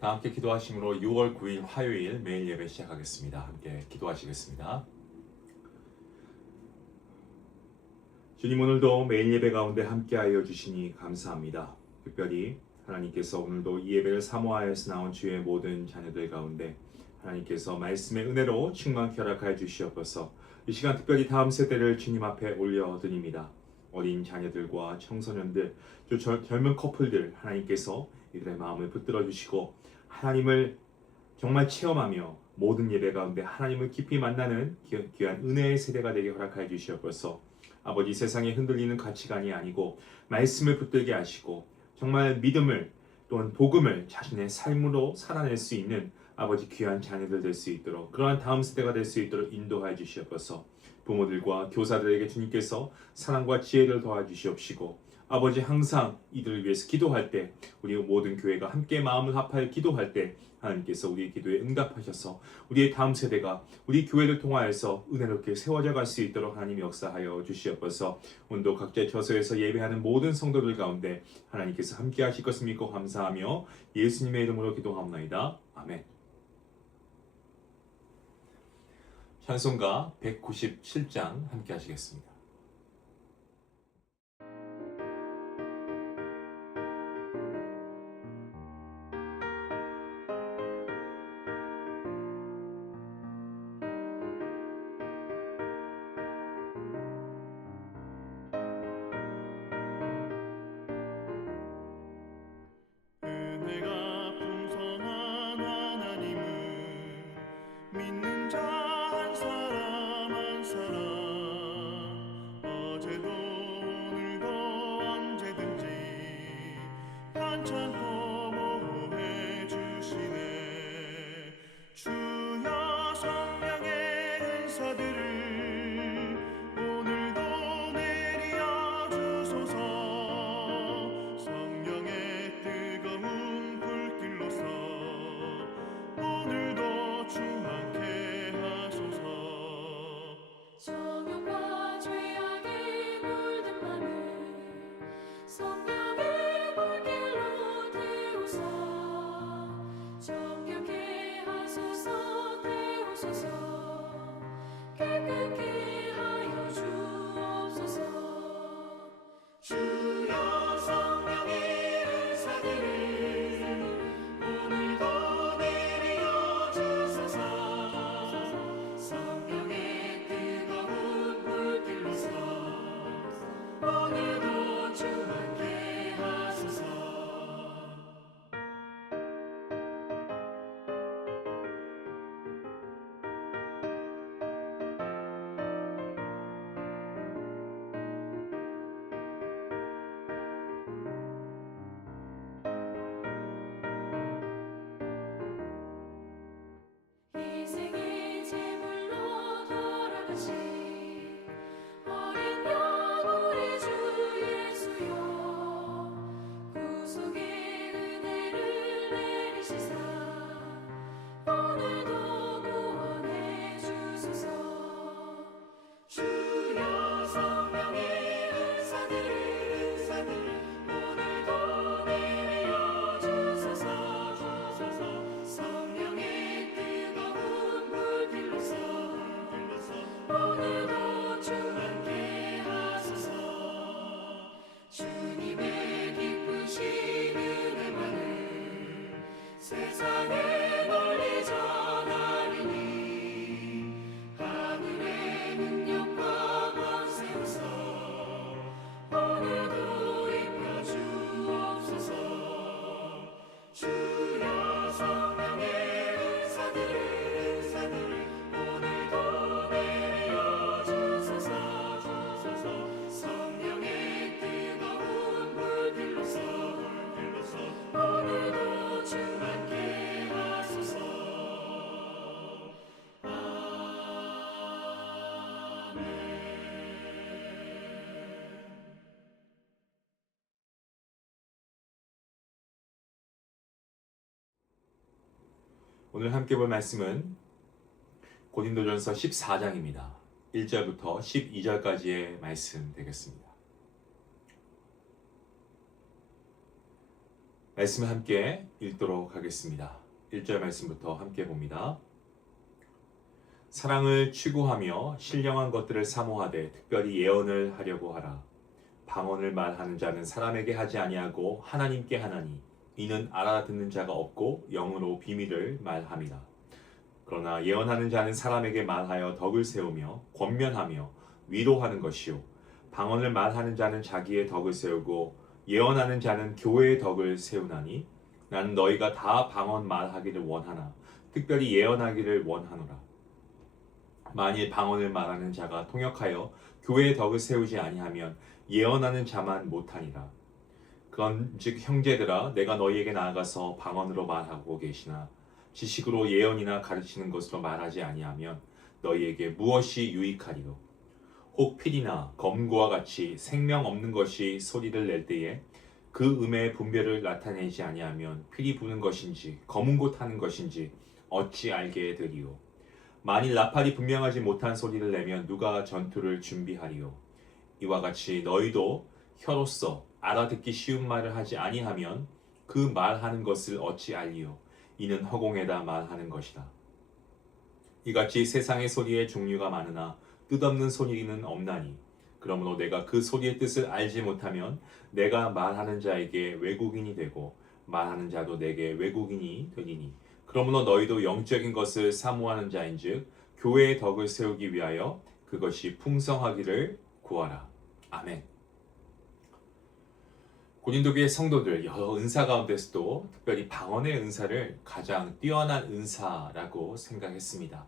다 함께 기도하심으로 6월 9일 화요일 매일 예배 시작하겠습니다. 함께 기도하시겠습니다. 주님, 오늘도 매일 예배 가운데 함께하여 주시니 감사합니다. 특별히 하나님께서 오늘도 이 예배를 사모하여서 나온 주의 모든 자녀들 가운데 하나님께서 말씀의 은혜로 충만케 허락하여 주시옵소서. 이 시간 특별히 다음 세대를 주님 앞에 올려드립니다. 어린 자녀들과 청소년들, 젊은 커플들, 하나님께서 이들의 마음을 붙들어 주시고 하나님을 정말 체험하며 모든 예배 가운데 하나님을 깊이 만나는 귀한 은혜의 세대가 되게 허락하여 주시옵소서. 아버지, 세상에 흔들리는 가치관이 아니고 말씀을 붙들게 하시고 정말 믿음을 또는 복음을 자신의 삶으로 살아낼 수 있는 아버지 귀한 자녀들 될 수 있도록, 그러한 다음 세대가 될 수 있도록 인도하여 주시옵소서. 부모들과 교사들에게 주님께서 사랑과 지혜를 더하 주시옵시고, 아버지, 항상 이들을 위해서 기도할 때, 우리 모든 교회가 함께 마음을 합하여 기도할 때 하나님께서 우리의 기도에 응답하셔서 우리의 다음 세대가 우리 교회를 통하여서 은혜롭게 세워져 갈 수 있도록 하나님이 역사하여 주시옵소서. 오늘도 각자의 처소에서 예배하는 모든 성도들 가운데 하나님께서 함께 하실 것을 믿고 감사하며 예수님의 이름으로 기도하옵나이다. 아멘. 찬송가 197장 함께 하시겠습니다. 은혜가 풍성한 하나님을 믿는 자 한 사람 한 사람, 어제도 오늘도 언제든지 반창고 보호해 주시네. 주여 성령의 은사들을 오늘도 내려 주소서. 성령의 뜨거운 불길로서 오늘도 충만케 하소서. 정욕과 죄악에 물든 맘을 성령의 불길로 태우사. 정결케 하소서. 태우소서. 깨끗게 하여 주옵소서. 주여 성령의 은사들을 오늘도 내려 주소서. 성령의 뜨거운 불길로서 오늘도 충만케 하소서. 희생의 제물로 돌아가신 어린 양 우리 주 예수여, 구속의 은혜를 내리시사 오늘도 구원해 주소서. 주여 성령의 은사들을 오늘도 내려 주소서. 성령의 뜨거운 불길로서 오늘도 충만케 하소서. 주님의 기쁘신 은혜만을 세상에 널리 전하리니 하늘의 능력과 권세로서 오늘도 입혀 주옵소서. 주여 성령의 은사들을 오늘도 내려 주소서. 성령의 뜨거운 불길로서 오늘도 충만케 하소서. 오늘 함께 볼 말씀은 고린도전서 14장입니다. 1절부터 12절까지의 말씀 되겠습니다. 말씀을 함께 읽도록 하겠습니다. 1절 말씀부터 함께 봅니다. 사랑을 추구하며 신령한 것들을 사모하되 특별히 예언을 하려고 하라. 방언을 말하는 자는 사람에게 하지 아니하고 하나님께 하나니 이는 알아듣는 자가 없고 영으로 비밀을 말함이라. 그러나 예언하는 자는 사람에게 말하여 덕을 세우며 권면하며 위로하는 것이요 방언을 말하는 자는 자기의 덕을 세우고 예언하는 자는 교회의 덕을 세우나니 나는 너희가 다 방언 말하기를 원하나 특별히 예언하기를 원하노라. 만일 방언을 말하는 자가 통역하여 교회의 덕을 세우지 아니하면 예언하는 자만 못하니라. 그런즉 형제들아 내가 너희에게 나아가서 방언으로 말하고 계시나 지식으로 예언이나 가르치는 것으로 말하지 아니하면 너희에게 무엇이 유익하리요. 혹 필이나 검과 같이 생명 없는 것이 소리를 낼 때에 그 음의 분별을 나타내지 아니하면 필이 부는 것인지 검은 곳 하는 것인지 어찌 알게 되리요. 만일 나팔이 분명하지 못한 소리를 내면 누가 전투를 준비하리요. 이와 같이 너희도 혀로서 알아듣기 쉬운 말을 하지 아니하면 그 말하는 것을 어찌 알리요. 이는 허공에다 말하는 것이다. 이같이 세상의 소리의 종류가 많으나 뜻없는 소리는 없나니 그러므로 내가 그 소리의 뜻을 알지 못하면 내가 말하는 자에게 외국인이 되고 말하는 자도 내게 외국인이 되리니 그러므로 너희도 영적인 것을 사모하는 자인즉 교회의 덕을 세우기 위하여 그것이 풍성하기를 구하라. 아멘. 고린도교의 성도들 여러 은사 가운데서도 특별히 방언의 은사를 가장 뛰어난 은사라고 생각했습니다.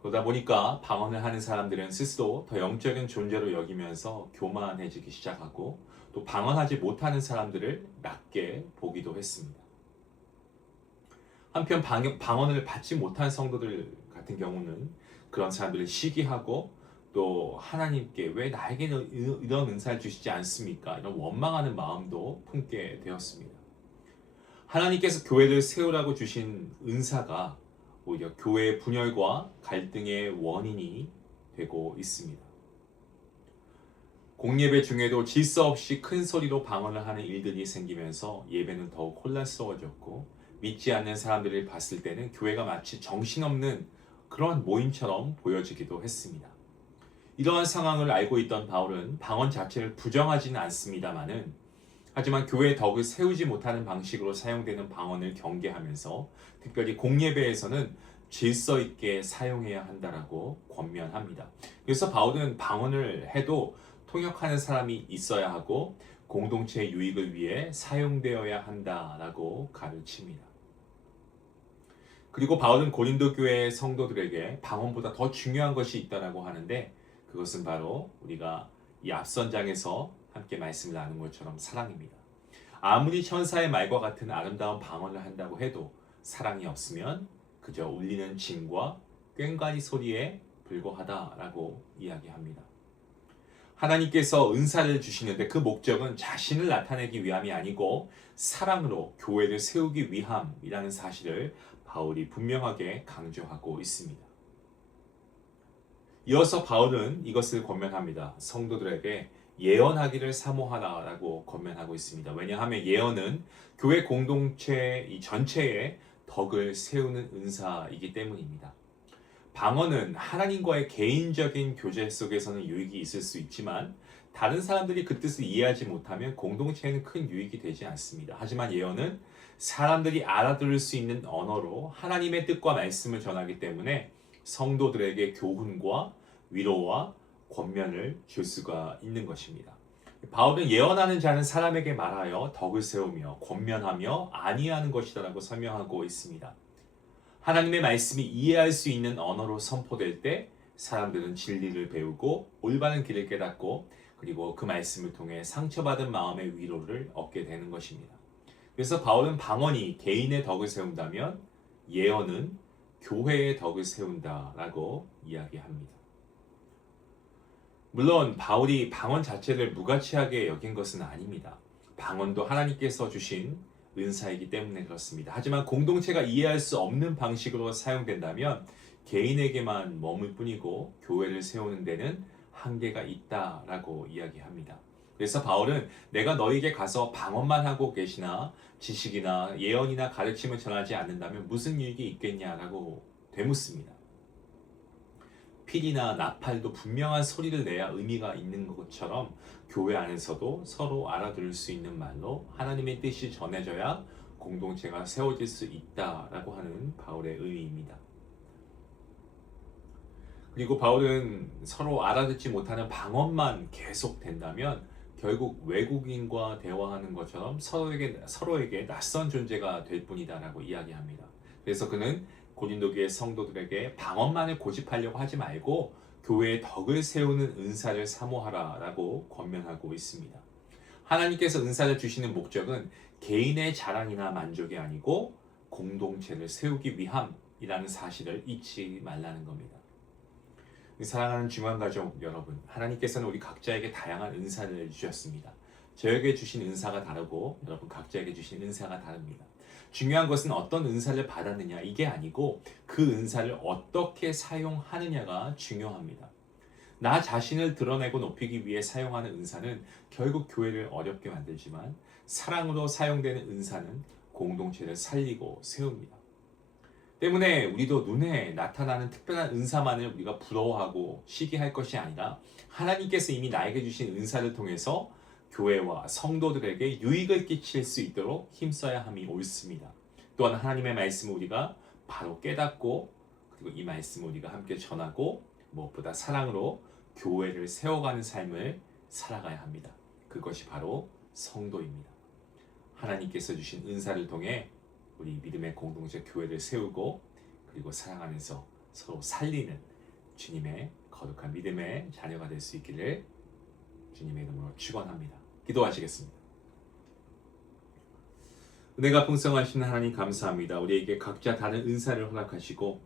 그러다 보니까 방언을 하는 사람들은 스스로 더 영적인 존재로 여기면서 교만해지기 시작하고 또 방언하지 못하는 사람들을 낮게 보기도 했습니다. 한편 방언을 받지 못한 성도들 같은 경우는 그런 사람들을 시기하고 또 하나님께 왜 나에게 이런 은사를 주시지 않습니까? 이런 원망하는 마음도 품게 되었습니다. 하나님께서 교회를 세우라고 주신 은사가 오히려 교회의 분열과 갈등의 원인이 되고 있습니다. 공예배 중에도 질서 없이 큰 소리로 방언을 하는 일들이 생기면서 예배는 더욱 혼란스러워졌고 믿지 않는 사람들을 봤을 때는 교회가 마치 정신없는 그런 모임처럼 보여지기도 했습니다. 이러한 상황을 알고 있던 바울은 방언 자체를 부정하지는 않습니다만은 하지만 교회의 덕을 세우지 못하는 방식으로 사용되는 방언을 경계하면서 특별히 공예배에서는 질서 있게 사용해야 한다라고 권면합니다. 그래서 바울은 방언을 해도 통역하는 사람이 있어야 하고 공동체의 유익을 위해 사용되어야 한다라고 가르칩니다. 그리고 바울은 고린도 교회 성도들에게 방언보다 더 중요한 것이 있다라고 하는데 그것은 바로 우리가 이 앞선 장에서 함께 말씀을 나눈 것처럼 사랑입니다. 아무리 천사의 말과 같은 아름다운 방언을 한다고 해도 사랑이 없으면 그저 울리는 징과 꽹과리 소리에 불과하다라고 이야기합니다. 하나님께서 은사를 주시는데 그 목적은 자신을 나타내기 위함이 아니고 사랑으로 교회를 세우기 위함이라는 사실을 바울이 분명하게 강조하고 있습니다. 이어서 바울은 이것을 권면합니다. 성도들에게 예언하기를 사모하라라고 권면하고 있습니다. 왜냐하면 예언은 교회 공동체 이 전체의 덕을 세우는 은사이기 때문입니다. 방언은 하나님과의 개인적인 교제 속에서는 유익이 있을 수 있지만 다른 사람들이 그 뜻을 이해하지 못하면 공동체에는 큰 유익이 되지 않습니다. 하지만 예언은 사람들이 알아들을 수 있는 언어로 하나님의 뜻과 말씀을 전하기 때문에 성도들에게 교훈과 위로와 권면을 줄 수가 있는 것입니다. 바울은 예언하는 자는 사람에게 말하여 덕을 세우며 권면하며 안위하는 것이다라고 설명하고 있습니다. 하나님의 말씀이 이해할 수 있는 언어로 선포될 때 사람들은 진리를 배우고 올바른 길을 깨닫고 그리고 그 말씀을 통해 상처받은 마음의 위로를 얻게 되는 것입니다. 그래서 바울은 방언이 개인의 덕을 세운다면 예언은 교회의 덕을 세운다라고 이야기합니다. 물론 바울이 방언 자체를 무가치하게 여긴 것은 아닙니다. 방언도 하나님께서 주신 은사이기 때문에 그렇습니다. 하지만 공동체가 이해할 수 없는 방식으로 사용된다면 개인에게만 머물 뿐이고 교회를 세우는 데는 한계가 있다라고 이야기합니다. 그래서 바울은 내가 너에게 가서 방언만 하고 계시나 지식이나 예언이나 가르침을 전하지 않는다면 무슨 유익이 있겠냐라고 되묻습니다. 필이나 나팔도 분명한 소리를 내야 의미가 있는 것처럼 교회 안에서도 서로 알아들을 수 있는 말로 하나님의 뜻이 전해져야 공동체가 세워질 수 있다라고 하는 바울의 의미입니다. 그리고 바울은 서로 알아듣지 못하는 방언만 계속 된다면 결국 외국인과 대화하는 것처럼 서로에게 낯선 존재가 될 뿐이다라고 이야기합니다. 그래서 그는 고린도교의 성도들에게 방언만을 고집하려고 하지 말고 교회의 덕을 세우는 은사를 사모하라라고 권면하고 있습니다. 하나님께서 은사를 주시는 목적은 개인의 자랑이나 만족이 아니고 공동체를 세우기 위함이라는 사실을 잊지 말라는 겁니다. 사랑하는 중앙 가족 여러분, 하나님께서는 우리 각자에게 다양한 은사를 주셨습니다. 저에게 주신 은사가 다르고 여러분 각자에게 주신 은사가 다릅니다. 중요한 것은 어떤 은사를 받았느냐 이게 아니고 그 은사를 어떻게 사용하느냐가 중요합니다. 나 자신을 드러내고 높이기 위해 사용하는 은사는 결국 교회를 어렵게 만들지만 사랑으로 사용되는 은사는 공동체를 살리고 세웁니다. 때문에 우리도 눈에 나타나는 특별한 은사만을 우리가 부러워하고 시기할 것이 아니라 하나님께서 이미 나에게 주신 은사를 통해서 교회와 성도들에게 유익을 끼칠 수 있도록 힘써야 함이 옳습니다. 또한 하나님의 말씀을 우리가 바로 깨닫고 그리고 이 말씀을 우리가 함께 전하고 무엇보다 사랑으로 교회를 세워가는 삶을 살아가야 합니다. 그것이 바로 성도입니다. 하나님께서 주신 은사를 통해 우리 믿음의 공동체 교회를 세우고 그리고 사랑하면서 서로 살리는 주님의 거룩한 믿음의 자녀가 될 수 있기를 주님의 이름으로 축원합니다. 기도하시겠습니다. 은혜가 풍성하신 하나님 감사합니다. 우리에게 각자 다른 은사를 허락하시고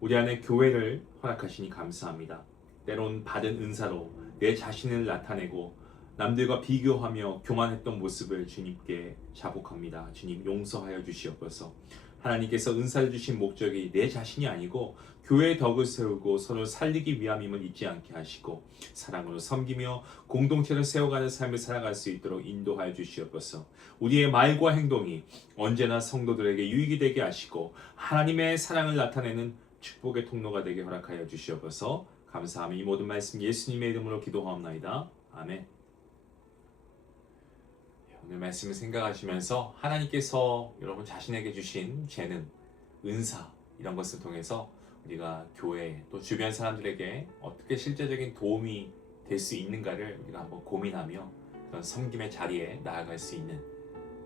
우리 안에 교회를 허락하시니 감사합니다. 때론 받은 은사로 내 자신을 나타내고 남들과 비교하며 교만했던 모습을 주님께 자복합니다. 주님 용서하여 주시옵소서. 하나님께서 은사를 주신 목적이 내 자신이 아니고 교회의 덕을 세우고 서로 살리기 위함임을 잊지 않게 하시고 사랑으로 섬기며 공동체를 세워가는 삶을 살아갈 수 있도록 인도하여 주시옵소서. 우리의 말과 행동이 언제나 성도들에게 유익이 되게 하시고 하나님의 사랑을 나타내는 축복의 통로가 되게 허락하여 주시옵소서. 감사하며 이 모든 말씀 예수님의 이름으로 기도하옵나이다. 아멘. 오늘 말씀을 생각하시면서 하나님께서 여러분 자신에게 주신 재능, 은사 이런 것을 통해서 우리가 교회 또 주변 사람들에게 어떻게 실제적인 도움이 될 수 있는가를 우리가 한번 고민하며 그런 섬김의 자리에 나아갈 수 있는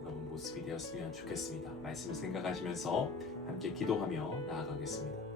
그런 모습이 되었으면 좋겠습니다. 말씀을 생각하시면서 함께 기도하며 나아가겠습니다.